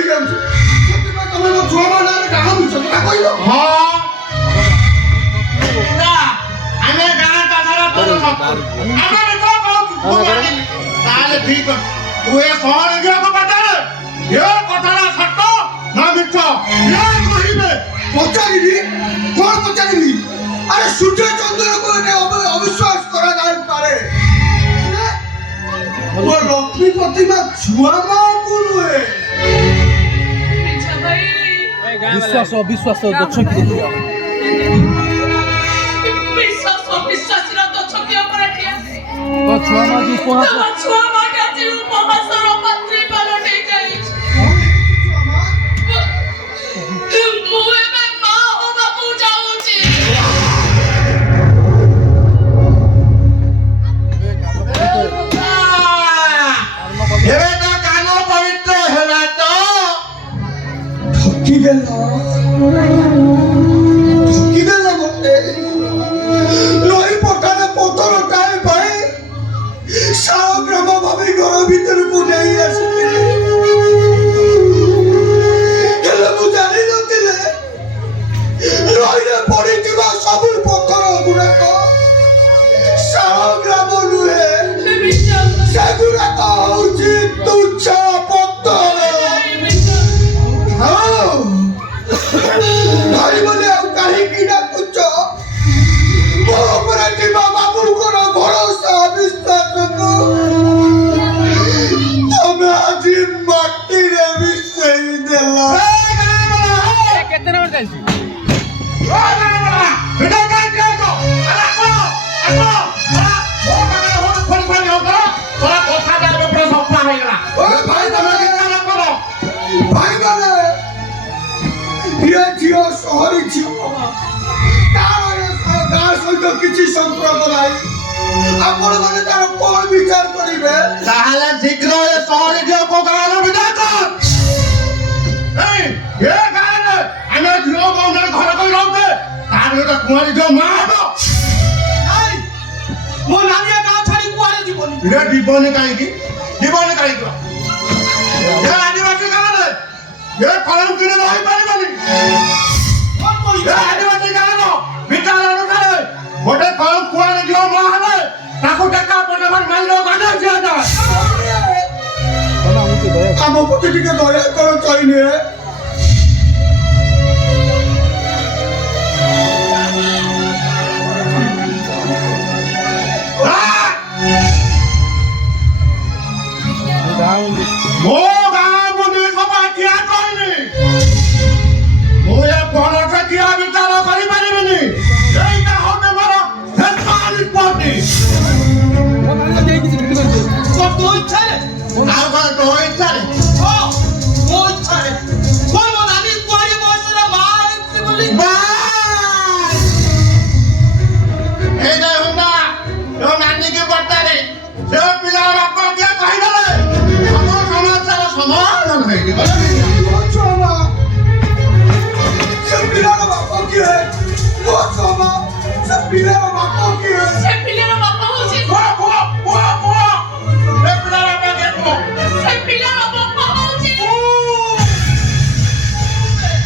ହେଇଯାଉଛି ସେଥିପାଇଁ ତମେ ମୋ ଛୁଆଙ୍କ ନାଁରେ କାହା ମିଛ କଥା କହିଲ? ହଁ ନା ଆମେ ଗାଁ କାମର ତୋର ଶତ୍ରୁ ଆମେ ନିଜ କହୁଛୁ ତାହେଲେ ଠିକ ଅଛି ତୁ ଏ ସହର ଝିଅକୁ ପଚାରେ ଏ କଥାଟା ସତ ନା ମିଛ ଏ କହିବେ ପଚାରିବି କଣ ପଚାରିବି? ଆରେ ସୂର୍ଯ୍ୟ ଚନ୍ଦ୍ରକୁ ଅବିଶ୍ୱାସ କରାଯାଇପାରେ ମୋ ଲକ୍ଷ୍ମୀ ପ୍ରତିମା ଛୁଆ ମାଙ୍କୁ ନୁହେଁ। ବିଶ୍ୱାସ ଅବିଶ୍ୱାସ ଗଛ କି ଛୁଆ ମା ଯୋଉ ଉପହାସ ଏବେ ତ କାମ ପବିତ୍ର ହେଲା ତ ଠକିଦେଲା ମତେ ନଈ ପଠାରେ ପଥର ଟାଏ ପାଇ ଶାଳ ଗ୍ରାମ ଭାବି ଘର ଭିତରକୁ ନେଇ ଆସିଥିଲେ ହେଲେ ମୁଁ ଜାଣିନଥିଲେ ନଈରେ ପଡ଼ିଥିବା ସବୁ ପଥର ଗୁଡାକ ଶାଳ ଗ୍ରାମ ନୁହେଁ ସେଗୁଡାକ ହଉଛି ତୁଚ୍ଛ ପଥର। ଧରିବନି ଆଉ କାହିଁକି ଡାକୁଛ? ମୋ ଉପରେ ଥିବା ବାବୁଙ୍କର ଭରସା ବିଶ୍ୱାସକୁ ତମେ ଆଜି ମାଟିରେ ମିଶେଇ ଦେଲ। କେତେ ନମ୍ବର ଚାଲିଛି? ଝିଅ ସହରୀ ଝିଅ ଗାଁ ସହିତ କିଛି ସମ୍ପର୍କ ନାହିଁ ଆପଣ ମାନେ ତାର କଣ ବିଚାର କରିବେ? ତାହେଲେ ଶୀଘ୍ର ଏ ସହରୀ ଝିଅକୁ ଗାଁର ବିଦାୟ କର। ଏ ଗାଁରେ ଆମେ ଝିଅ ବୋଉମାନେ ଘର କରି ରହୁଛେ ତାର ଗୋଟେ କୁଆଁରୀ ଝିଅ ମା ହେବ ମୋ ନାନୀ ଗାଁ ଛାଡି କୁଆଡେ ଯିବନି? ଯିବନି କାହିଁକି ଏ ଆଦିବାସୀ ଗାଁରେ ଏ କଲମ କିଣି ରହିପାରିବନି ଏ ଆଦିବାସୀ ଗାଁର ବିଚାର ଅନୁସାରେ ଗୋଟେ କଲମ କୁଆଁରୀ ଝିଅ ମା ହେଲେ ତାକୁ ଟେକା ପଠାবার ମାଇଲ ଗାଁରେ ଦିଆଯାଏ। ଆମ ପ୍ରତି ଟିକେ ଦୟା କର ଚାହିଁଲେ ମୋ ଗାଁ ବୁଲି ସଭା ଠିଆ କରିନି ମୁଁ ଏ ପଣସ ଠିଆ ବିଚାର କରିପାରିବିନି ଏଇଟା ହଉଛି ମୋର ଶେଷ ନିଷ୍ପତ୍ତି। ଦେଇକି ଆଉ କଣ ତୋ ଇଚ୍ଛାରେ